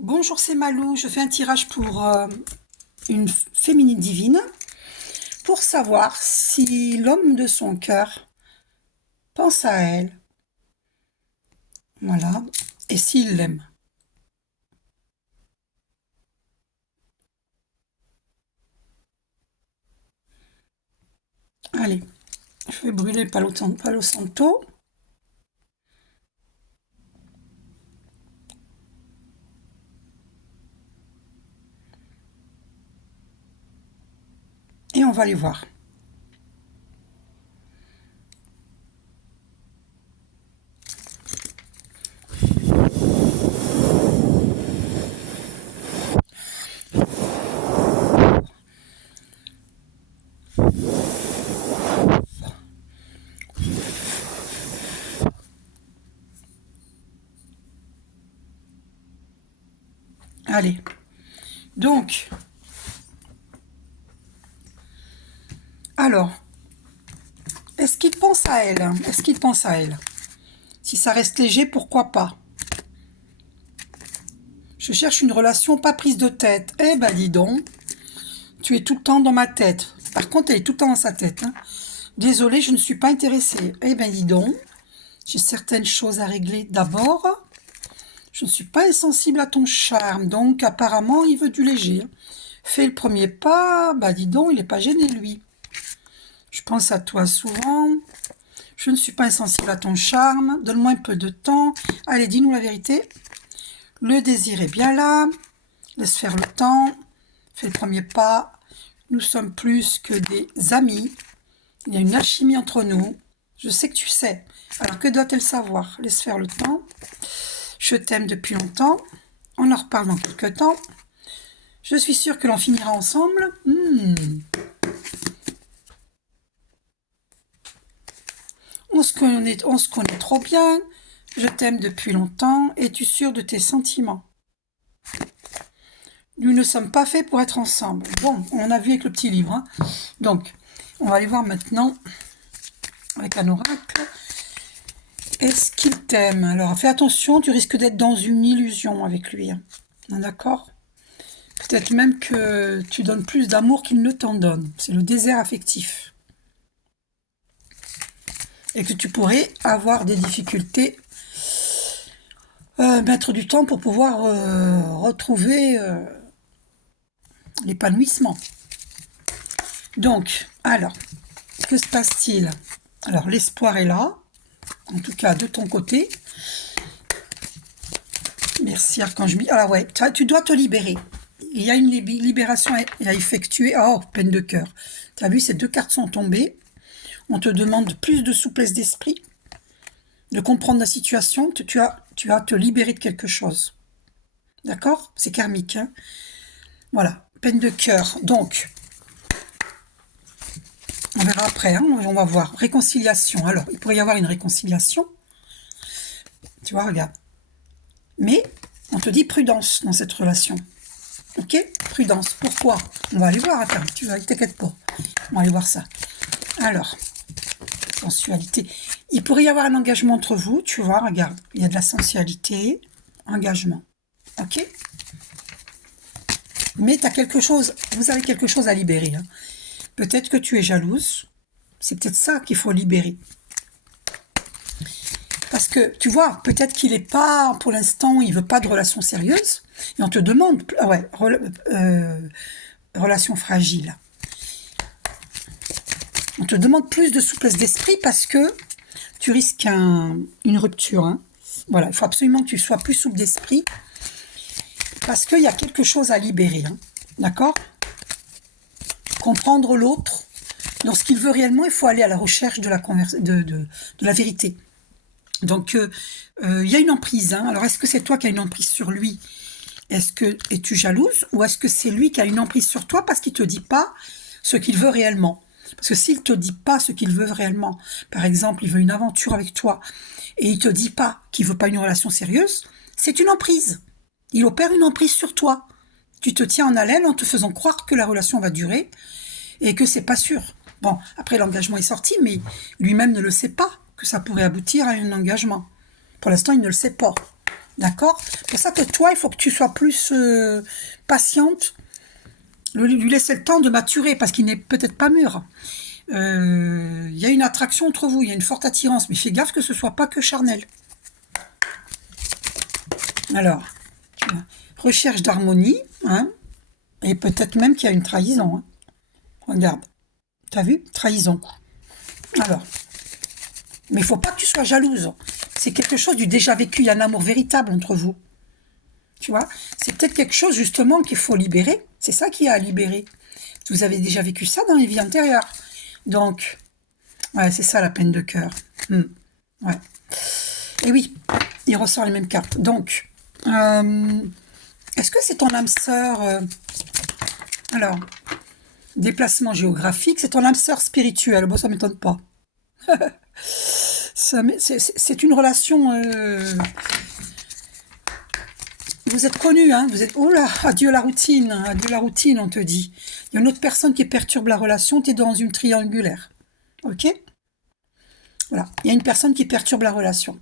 Bonjour, c'est Malou. Je fais un tirage pour une féminine divine pour savoir si l'homme de son cœur pense à elle. Voilà. Et s'il l'aime. Allez, je vais brûler le Palo Santo. Et on va aller voir. Allez. Donc, alors, est-ce qu'il pense à elle? Est-ce qu'il pense à elle? Si ça reste léger, pourquoi pas? Je cherche une relation pas prise de tête. Eh ben, dis donc, tu es tout le temps dans ma tête. Par contre, elle est tout le temps dans sa tête. Hein. Désolée, je ne suis pas intéressée. Eh ben, dis donc, j'ai certaines choses à régler d'abord. Je ne suis pas insensible à ton charme, donc apparemment, il veut du léger. Fais le premier pas, bah dis donc, il n'est pas gêné, lui. Je pense à toi souvent. Je ne suis pas insensible à ton charme. Donne-moi un peu de temps. Allez, dis-nous la vérité. Le désir est bien là. Laisse faire le temps. Fais le premier pas. Nous sommes plus que des amis. Il y a une alchimie entre nous. Je sais que tu sais. Alors, que doit-elle savoir? Laisse faire le temps. Je t'aime depuis longtemps. On en reparle dans quelques temps. Je suis sûre que l'on finira ensemble. On se connaît trop bien. Je t'aime depuis longtemps. Es-tu sûre de tes sentiments? Nous ne sommes pas faits pour être ensemble. Bon, on a vu avec le petit livre. Hein. Donc, on va aller voir maintenant avec un oracle. Est-ce qu'il t'aime? Alors, fais attention, tu risques d'être dans une illusion avec lui. Hein. D'accord? Peut-être même que tu donnes plus d'amour qu'il ne t'en donne. C'est le désert affectif. Et que tu pourrais avoir des difficultés, mettre du temps pour pouvoir retrouver l'épanouissement. Donc, alors, que se passe-t-il? Alors, l'espoir est là, en tout cas de ton côté. Merci Archange Mi. Alors ouais, tu dois te libérer. Il y a une libération à effectuer. Oh, peine de cœur. Tu as vu, ces deux cartes sont tombées. On te demande plus de souplesse d'esprit, de comprendre la situation. Tu as à te libérer de quelque chose. D'accord? C'est karmique. Hein, voilà, peine de cœur. Donc, on verra après. Hein, on va voir. Réconciliation. Alors, il pourrait y avoir une réconciliation. Tu vois, regarde. Mais on te dit prudence dans cette relation. Ok? Prudence. Pourquoi? On va aller voir. Attends, tu vas, t'inquiète pas. On va aller voir ça. Alors, sensualité. Il pourrait y avoir un engagement entre vous. Tu vois, regarde. Il y a de la sensualité, engagement. Ok? Mais tu as quelque chose, vous avez quelque chose à libérer. Hein. Peut-être que tu es jalouse. C'est peut-être ça qu'il faut libérer. Parce que, tu vois, peut-être qu'il n'est pas, pour l'instant, il veut pas de relation sérieuse. Et on te demande, relation fragile. On te demande plus de souplesse d'esprit parce que tu risques une rupture. Hein. Voilà, il faut absolument que tu sois plus souple d'esprit parce qu'il y a quelque chose à libérer. Hein. D'accord? Comprendre l'autre. Dans ce qu'il veut réellement, il faut aller à la recherche de la vérité. Donc, il y a une emprise. Hein. Alors, est-ce que c'est toi qui as une emprise sur lui? Es-tu jalouse? Ou est-ce que c'est lui qui a une emprise sur toi parce qu'il ne te dit pas ce qu'il veut réellement? Parce que s'il ne te dit pas ce qu'il veut réellement, par exemple, il veut une aventure avec toi, et il ne te dit pas qu'il ne veut pas une relation sérieuse, c'est une emprise. Il opère une emprise sur toi. Tu te tiens en haleine en te faisant croire que la relation va durer, et que c'est pas sûr. Bon, après l'engagement est sorti, mais lui-même ne le sait pas, que ça pourrait aboutir à un engagement. Pour l'instant, il ne le sait pas. D'accord? C'est pour ça que toi, il faut que tu sois plus patiente, lui laisser le temps de maturer, parce qu'il n'est peut-être pas mûr. Il y a une attraction entre vous, il y a une forte attirance, mais fais gaffe que ce soit pas que charnel. Alors, recherche d'harmonie, hein, et peut-être même qu'il y a une trahison. Hein. Regarde, t'as vu? Trahison. Alors, mais il faut pas que tu sois jalouse. C'est quelque chose du déjà vécu, il y a un amour véritable entre vous. Tu vois? C'est peut-être quelque chose justement qu'il faut libérer. C'est ça qu'il y a à libérer. Vous avez déjà vécu ça dans les vies antérieures. Donc, ouais, c'est ça la peine de cœur. Ouais. Et oui, il ressort les mêmes cartes. Donc, est-ce que c'est ton âme sœur alors, déplacement géographique, c'est ton âme sœur spirituelle. Bon, ça m'étonne pas. C'est une relation. Vous êtes connus, hein. Vous êtes. Oh là, adieu la routine, on te dit. Il y a une autre personne qui perturbe la relation. Tu es dans une triangulaire. Ok? Voilà. Il y a une personne qui perturbe la relation.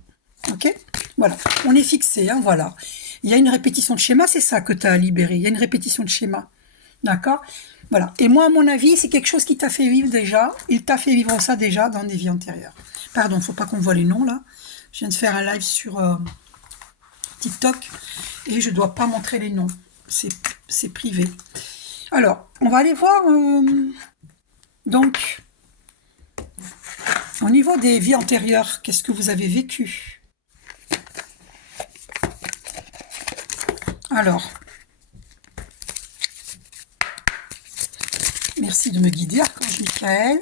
Ok? Voilà. On est fixé, hein. Voilà. Il y a une répétition de schéma, c'est ça que tu as à libérer. Il y a une répétition de schéma. D'accord? Voilà. Et moi, à mon avis, c'est quelque chose qui t'a fait vivre déjà. Il t'a fait vivre ça déjà dans des vies antérieures. Pardon, faut pas qu'on voit les noms là. Je viens de faire un live sur TikTok et je dois pas montrer les noms. C'est privé. Alors, on va aller voir. Donc, au niveau des vies antérieures, qu'est-ce que vous avez vécu? Alors, merci de me guider, Archange Michael.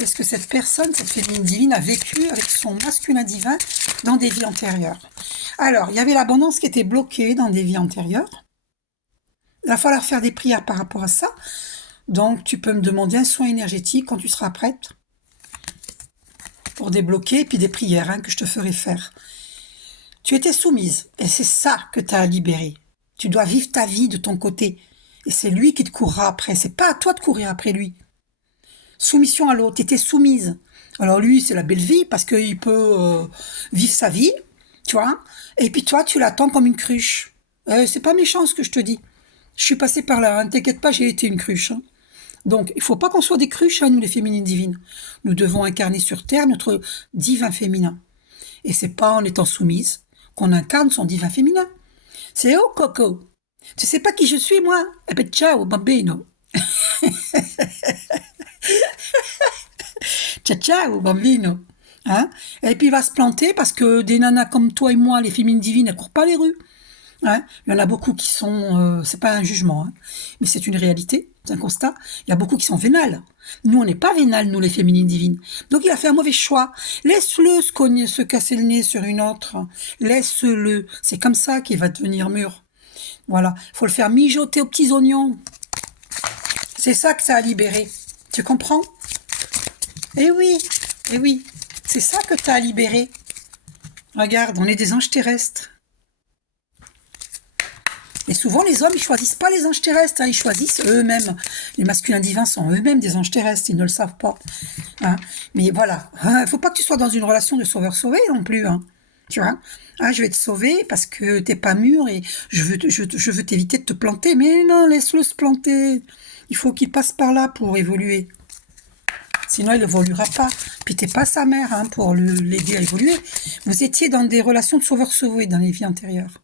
Est-ce que cette personne, cette féminine divine, a vécu avec son masculin divin dans des vies antérieures? Alors, il y avait l'abondance qui était bloquée dans des vies antérieures. Il va falloir faire des prières par rapport à ça. Donc, tu peux me demander un soin énergétique quand tu seras prête pour débloquer, et puis des prières hein, que je te ferai faire. Tu étais soumise, et c'est ça que tu as à libérer. Tu dois vivre ta vie de ton côté. Et c'est lui qui te courra après. C'est pas à toi de courir après lui. Soumission à l'autre, tu étais soumise. Alors lui, c'est la belle vie, parce qu'il peut vivre sa vie, tu vois. Et puis toi, tu l'attends comme une cruche. C'est pas méchant ce que je te dis. Je suis passée par là, ne t'inquiète pas, j'ai été une cruche. Hein. Donc, il faut pas qu'on soit des cruches, hein, nous les féminines divines. Nous devons incarner sur Terre notre divin féminin. Et c'est pas en étant soumise qu'on incarne son divin féminin. C'est oh coco. Tu sais pas qui je suis, moi? Eh ben ciao, bambino. Ciao, ciao, bambino. Hein? Et puis il va se planter parce que des nanas comme toi et moi, les féminines divines, elles courent pas les rues. Hein, il y en a beaucoup qui sont, c'est pas un jugement, hein, mais c'est une réalité, c'est un constat. Il y a beaucoup qui sont vénales. Nous, on n'est pas vénales, nous les féminines divines. Donc il a fait un mauvais choix. Laisse-le se casser le nez sur une autre. Laisse-le. C'est comme ça qu'il va devenir mûr. Voilà. Il faut le faire mijoter aux petits oignons. C'est ça que ça a libéré. Tu comprends? Eh oui, eh oui. C'est ça que tu as à libérer. Regarde, on est des anges terrestres. Et souvent, les hommes, ils choisissent pas les anges terrestres, hein, ils choisissent eux-mêmes. Les masculins divins sont eux-mêmes des anges terrestres, ils ne le savent pas. Hein. Mais voilà, il faut pas que tu sois dans une relation de sauveur-sauvé non plus. Hein. Tu vois, ah, je vais te sauver parce que t'es pas mûr et je veux t'éviter de te planter. Mais non, laisse-le se planter. Il faut qu'il passe par là pour évoluer. Sinon, il n'évoluera pas. Puis t'es pas sa mère hein, pour l'aider à évoluer. Vous étiez dans des relations de sauveur-sauvé dans les vies antérieures.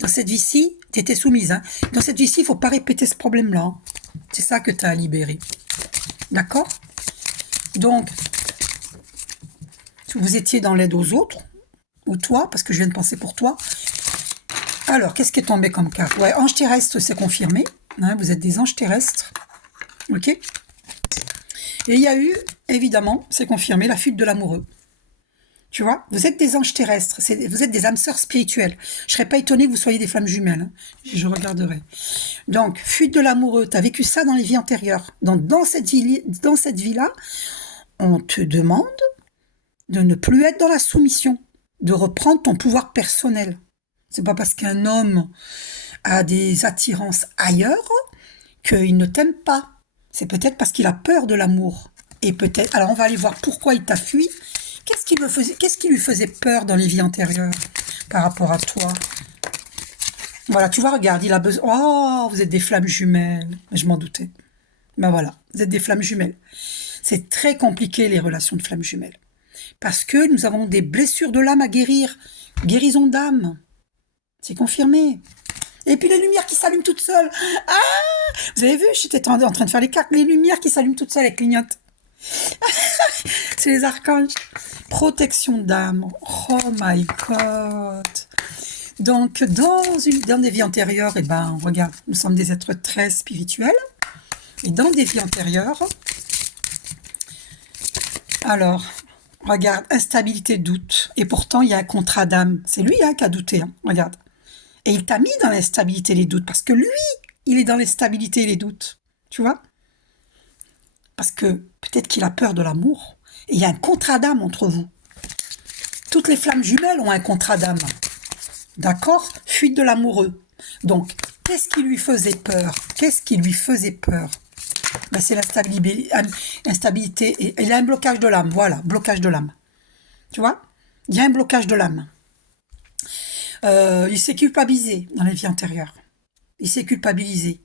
Dans cette vie-ci, tu étais soumise. Hein. Dans cette vie-ci, il ne faut pas répéter ce problème-là. Hein. C'est ça que tu as à libérer. D'accord? Donc, vous étiez dans l'aide aux autres, ou toi, parce que je viens de penser pour toi. Alors, qu'est-ce qui est tombé comme carte? Ouais, ange terrestre, c'est confirmé. Hein, vous êtes des anges terrestres. Ok? Et il y a eu, évidemment, c'est confirmé, la fuite de l'amoureux. Tu vois, vous êtes des anges terrestres, vous êtes des âmes sœurs spirituelles. Je serais pas étonnée que vous soyez des flammes jumelles. Hein. Je regarderai. Donc, fuite de l'amoureux, tu as vécu ça dans les vies antérieures. Donc, dans cette vie-là, on te demande de ne plus être dans la soumission, de reprendre ton pouvoir personnel. C'est pas parce qu'un homme a des attirances ailleurs qu'il ne t'aime pas. C'est peut-être parce qu'il a peur de l'amour. Et peut-être, alors on va aller voir pourquoi il t'a fui. Qu'est-ce qui lui faisait peur dans les vies antérieures par rapport à toi? Voilà, tu vois, regarde, il a besoin... Oh, vous êtes des flammes jumelles. Je m'en doutais. Ben voilà, vous êtes des flammes jumelles. C'est très compliqué, les relations de flammes jumelles. Parce que nous avons des blessures de l'âme à guérir. Guérison d'âme. C'est confirmé. Et puis les lumières qui s'allument toutes seules. Ah, vous avez vu, j'étais en train de faire les cartes. Les lumières qui s'allument toutes seules, elles clignotent. C'est les archanges. Protection d'âme. Oh my God. Donc, dans des vies antérieures, eh ben, regarde, nous sommes des êtres très spirituels. Et dans des vies antérieures, alors, regarde, instabilité, doute. Et pourtant, il y a un contrat d'âme. C'est lui qui a douté, hein, regarde. Et il t'a mis dans l'instabilité et les doutes, parce que lui, il est dans l'instabilité et les doutes. Tu vois? Parce que peut-être qu'il a peur de l'amour. Et il y a un contrat d'âme entre vous. Toutes les flammes jumelles ont un contrat d'âme. D'accord? Fuite de l'amoureux. Donc, qu'est-ce qui lui faisait peur? Qu'est-ce qui lui faisait peur? Ben, c'est l'instabilité. Et il a un blocage de l'âme. Voilà, blocage de l'âme. Tu vois? Il y a un blocage de l'âme. Il s'est culpabilisé dans les vies antérieures. Il s'est culpabilisé.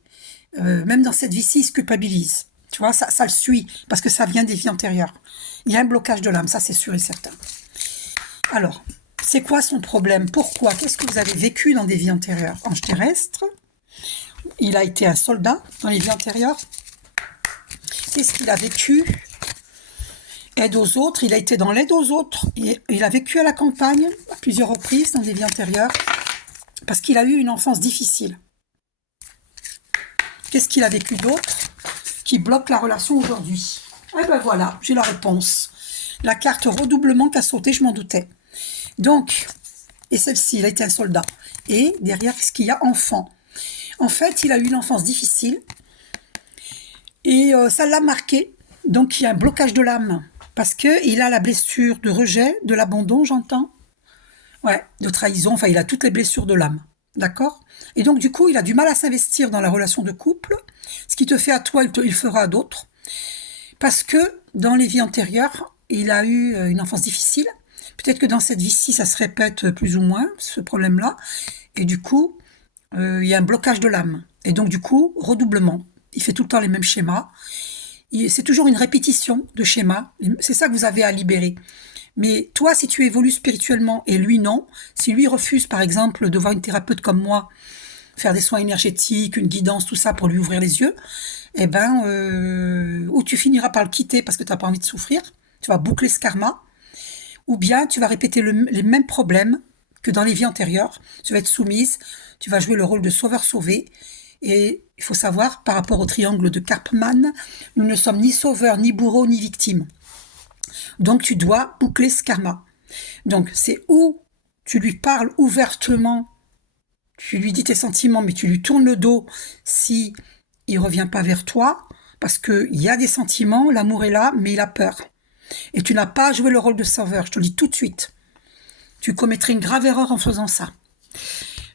Même dans cette vie-ci, il se culpabilise. Tu vois, ça le suit, parce que ça vient des vies antérieures. Il y a un blocage de l'âme, ça c'est sûr et certain. Alors, c'est quoi son problème? Pourquoi? Qu'est-ce que vous avez vécu dans des vies antérieures? Ange terrestre, il a été un soldat dans les vies antérieures. Qu'est-ce qu'il a vécu? Aide aux autres, il a été dans l'aide aux autres. Il a vécu à la campagne à plusieurs reprises dans des vies antérieures, parce qu'il a eu une enfance difficile. Qu'est-ce qu'il a vécu d'autre qui bloque la relation aujourd'hui? Eh ben voilà, j'ai la réponse. La carte redoublement qui a sauté, je m'en doutais. Donc, et celle-ci, il a été un soldat. Et derrière, qu'est-ce qu'il y a? Enfant. En fait, il a eu une enfance difficile. Et ça l'a marqué. Donc, il y a un blocage de l'âme. Parce qu'il a la blessure de rejet, de l'abandon, j'entends. Ouais, de trahison. Enfin, il a toutes les blessures de l'âme. D'accord? Et donc, du coup, il a du mal à s'investir dans la relation de couple. Ce qui te fait à toi, il fera à d'autres. Parce que dans les vies antérieures, il a eu une enfance difficile. Peut-être que dans cette vie-ci, ça se répète plus ou moins, ce problème-là. Et du coup, il y a un blocage de l'âme. Et donc, du coup, redoublement. Il fait tout le temps les mêmes schémas. C'est toujours une répétition de schémas. C'est ça que vous avez à libérer. Mais toi, si tu évolues spirituellement et lui, non, si lui refuse, par exemple, de voir une thérapeute comme moi, faire des soins énergétiques, une guidance, tout ça pour lui ouvrir les yeux, eh ben, ou tu finiras par le quitter parce que tu n'as pas envie de souffrir, tu vas boucler ce karma, ou bien tu vas répéter les mêmes problèmes que dans les vies antérieures, tu vas être soumise, tu vas jouer le rôle de sauveur-sauvé, et il faut savoir, par rapport au triangle de Karpman, nous ne sommes ni sauveurs, ni bourreaux, ni victimes. Donc tu dois boucler ce karma. Donc c'est où tu lui parles ouvertement, tu lui dis tes sentiments, mais tu lui tournes le dos si il revient pas vers toi, parce qu'il y a des sentiments, l'amour est là, mais il a peur. Et tu n'as pas joué le rôle de sauveur, je te le dis tout de suite. Tu commettrais une grave erreur en faisant ça.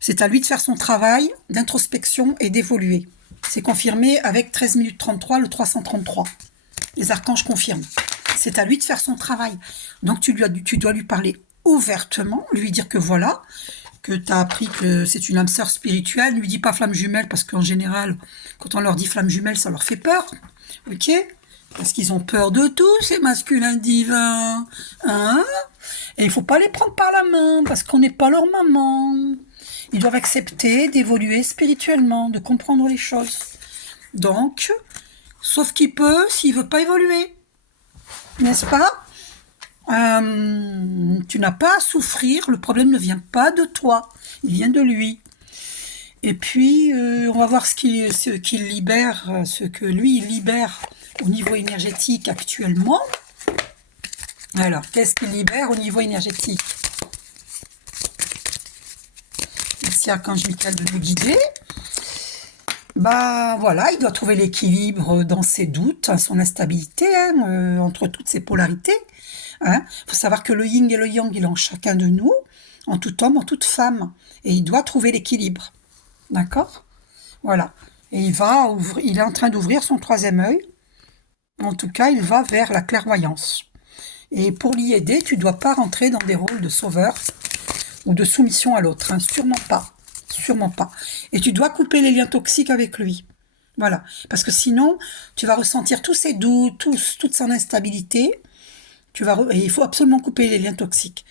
C'est à lui de faire son travail d'introspection et d'évoluer. C'est confirmé avec 13 minutes 33, le 333. Les archanges confirment. C'est à lui de faire son travail. Donc tu dois lui parler ouvertement, lui dire que voilà, que tu as appris que c'est une âme sœur spirituelle. Ne lui dis pas flamme jumelle, parce qu'en général, quand on leur dit flamme jumelle, ça leur fait peur. Ok? Parce qu'ils ont peur de tout, ces masculins divins. Hein? Et il faut pas les prendre par la main, parce qu'on n'est pas leur maman. Ils doivent accepter d'évoluer spirituellement, de comprendre les choses. Donc, sauf qu'il peut, s'il veut pas évoluer. N'est-ce pas? Tu n'as pas à souffrir, le problème ne vient pas de toi, il vient de lui. Et puis, on va voir ce qu'il libère, ce que lui il libère au niveau énergétique actuellement. Alors, qu'est-ce qu'il libère au niveau énergétique? Merci Archange Michael de nous guider. Bah voilà, il doit trouver l'équilibre dans ses doutes, son instabilité, entre toutes ces polarités. Il faut savoir que le yin et le yang, il est en chacun de nous, en tout homme, en toute femme. Et il doit trouver l'équilibre. D'accord? Voilà. Et il est en train d'ouvrir son troisième œil. En tout cas, il va vers la clairvoyance. Et pour l'y aider, tu dois pas rentrer dans des rôles de sauveur ou de soumission à l'autre, hein. Sûrement pas. Sûrement pas. Et tu dois couper les liens toxiques avec lui. Voilà. Parce que sinon, tu vas ressentir tous ses doutes, toute son instabilité. Et il faut absolument couper les liens toxiques.